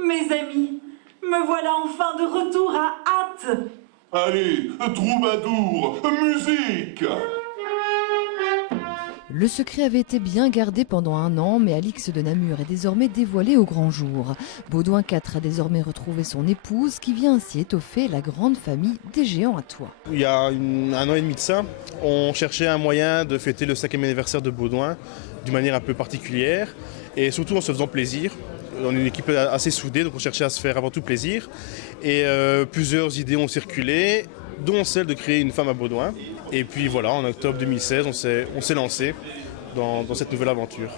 Mes amis, me voilà enfin de retour à Ath. Allez, troubadour, musique! Le secret avait été bien gardé pendant un an, mais Alix de Namur est désormais dévoilé au grand jour. Baudouin IV a désormais retrouvé son épouse, qui vient ainsi étoffer la grande famille des géants atois. Il y a un an et demi de ça, on cherchait un moyen de fêter le 5e anniversaire de Baudouin d'une manière un peu particulière et surtout en se faisant plaisir. On est une équipe assez soudée, donc on cherchait à se faire avant tout plaisir. Et plusieurs idées ont circulé, dont celle de créer une femme à Baudouin. Et puis voilà, en octobre 2016, on s'est lancé dans cette nouvelle aventure.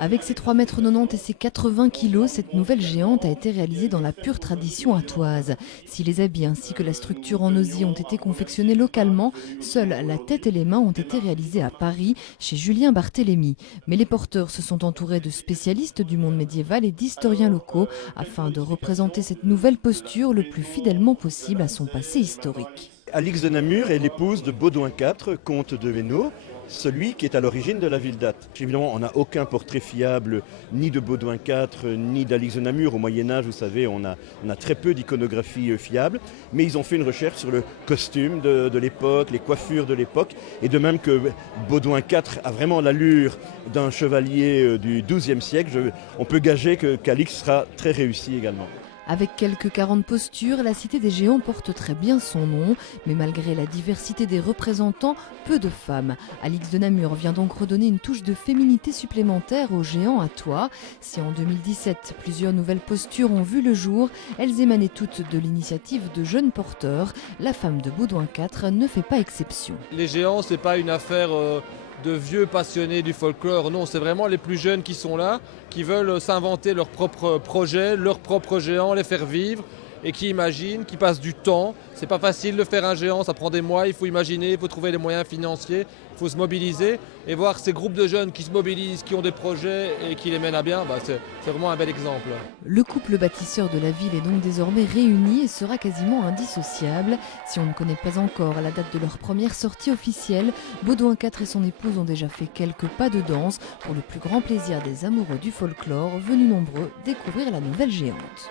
Avec ses 3,90 m et ses 80 kg, cette nouvelle géante a été réalisée dans la pure tradition attoise. Si les habits ainsi que la structure en osier ont été confectionnés localement, seules la tête et les mains ont été réalisés à Paris, chez Julien Barthélémy. Mais les porteurs se sont entourés de spécialistes du monde médiéval et d'historiens locaux afin de représenter cette nouvelle posture le plus fidèlement possible à son passé historique. Alix de Namur est l'épouse de Baudouin IV, comte de Hainaut, celui qui est à l'origine de la ville d'Ath. Évidemment, on n'a aucun portrait fiable ni de Baudouin IV, ni d'Alix de Namur. Au Moyen-Âge, vous savez, on a très peu d'iconographie fiable, mais ils ont fait une recherche sur le costume de l'époque, les coiffures de l'époque, et de même que Baudouin IV a vraiment l'allure d'un chevalier du XIIe siècle, on peut gager qu'Alix sera très réussi également. Avec quelques 40 postures, la Cité des Géants porte très bien son nom, mais malgré la diversité des représentants, peu de femmes. Alix de Namur vient donc redonner une touche de féminité supplémentaire aux géants attois. Si en 2017, plusieurs nouvelles postures ont vu le jour, elles émanaient toutes de l'initiative de jeunes porteurs. La femme de Baudouin IV ne fait pas exception. Les géants, c'est pas une affaire de vieux passionnés du folklore. Non, c'est vraiment les plus jeunes qui sont là, qui veulent s'inventer leurs propres projets, leurs propres géants, les faire vivre et qui imaginent, qui passent du temps. C'est pas facile de faire un géant, ça prend des mois, il faut imaginer, il faut trouver les moyens financiers, il faut se mobiliser et voir ces groupes de jeunes qui se mobilisent, qui ont des projets et qui les mènent à bien, c'est vraiment un bel exemple. Le couple bâtisseur de la ville est donc désormais réuni et sera quasiment indissociable. Si on ne connaît pas encore la date de leur première sortie officielle, Baudouin IV et son épouse ont déjà fait quelques pas de danse pour le plus grand plaisir des amoureux du folklore venus nombreux découvrir la nouvelle géante.